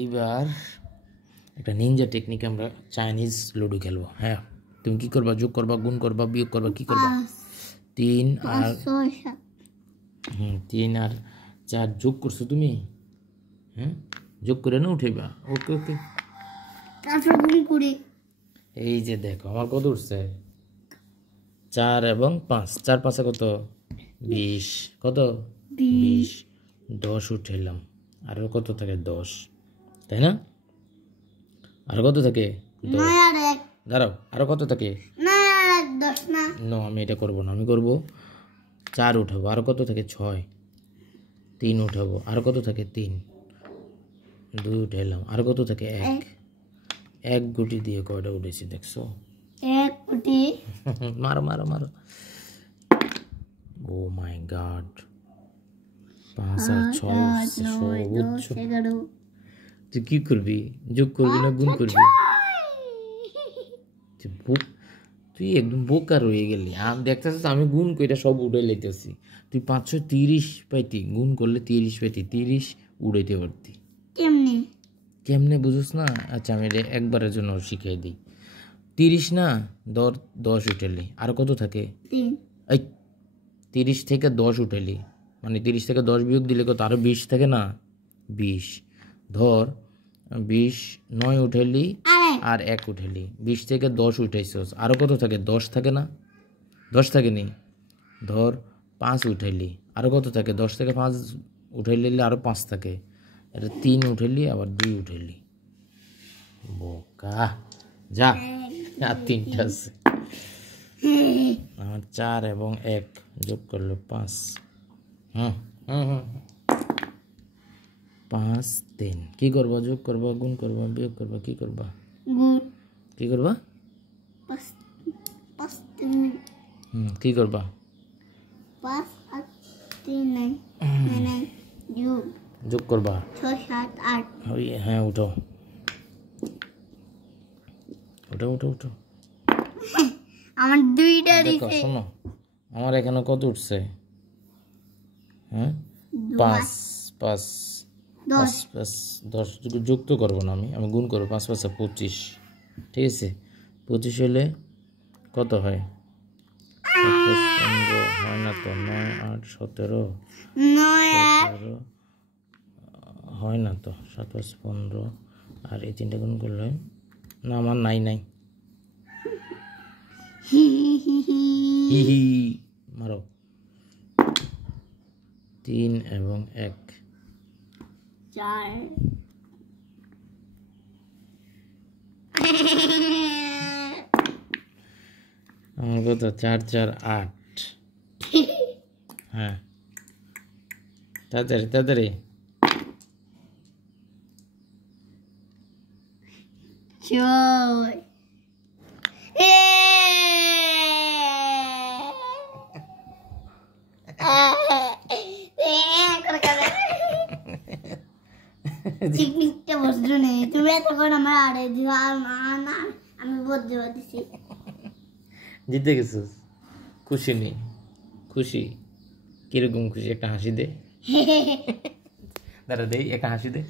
এইবার একটা Ninja technique আমরা চাইনিজ লুডো খেলবো। হ্যাঁ, তুমি কি করবা? যোগ করবা, গুণ করবা, বিয়োগ করবা, কি করবা? 3 আর 3 আর 4 যোগ করছো তুমি। হ্যাঁ, যোগ করে না উঠাইবা। ওকে ওকে, এই যে দেখো আমার কত উঠছে, 4 এবং 5। 4 5 কত? 20। কত? 20। 10 উঠাইলাম। আর কত থাকে? 10, তাই না? আর কত থাকে? 10। দাঁড়াও, আরো কত থাকে? না, আমি এটা করবো না, আমি করবো 4 উঠাবো। আর কত থাকে? 6। 3 উঠাবো। আর কত থাকে? 3। 2 উঠাইলাম। আর কত থাকে? 1। 1 গুটি দিয়ে কয়টা উঠেছি দেখছো? 1 গুটি। মারো মারো মারো। ও মাই গড, 5 আর 6 বুঝছো? তুই কি করবি? যোগ করবি না গুণ করবি? তুই একদম বোকা রয়ে গেলি। আমি দেখতেছিস আমি গুণ কইরা সব উড়াই লাইতেছি। তুই 530 পাইতি, গুণ করলে 30 পাইতি, 30 উড়াইতে পারতি। কেমনে বুঝোস না? আচ্ছা, আমি এটা একবারের জন্য শিখিয়ে দিই। 30 না 10 উঠালি। আর কত থাকে? 3। এই 30 থেকে 10 উঠালি, মানে 30 থেকে 10 বিয়োগ দিলে কত? আরো 20 থাকে না? 20। ধর 20, 9 উঠালি আর 1 উঠালি, 20 থেকে 10 উঠাইছস। আরো কত থাকে? 10 থাকে না? 10 থাকে নি? ধর 5 উঠাইলি, আরো কত থাকে? 10 থেকে 5 উঠাইলি আরো 5 থাকে। এটা 3 উঠাইলি, আবার 2 উঠাইলি। বোকা যা, আর 3টা আছে। আমার 4 এবং 1 যোগ করলে 5। 5 3। কি করবা? যোগ করবা, গুণ করবা, বিয়োগ করবা, কি করবা? কি করবা? কি করবা? 5 আর 3 9 যোগ করবা 6 7 8। হ্যাঁ, উঠো উঠো উঠো উঠো। আমার 2টা দেখো দিছে। শোনো, আমার এখানে কত উঠছে? হ্যাঁ, 5 5 10 যোগ তো করবো না, আমি গুণ করবো। 5 5 25, ঠিক আছে? 25 হলে কত হয়? 15 হয় না তো? 9 8 17 হয় না তো? 7 5 15। আর এই 3টা গুণ করলে না, আমার নাই। মারো। 3 এবং 1 4। আমার কত? 4 4 8। হ্যাঁ, তাড়াতাড়ি তাড়াতাড়ি। টেকনিকটা বুঝলো না তুমি, এতক্ষণ আমার আড়াই দিও। আমি বুঝতে পারছি। জিতে গেছিস? খুশি নেই? খুশি? কিরকম খুশি? একটা হাসি দে। দাঁড়া দেই, একটা হাসি দে।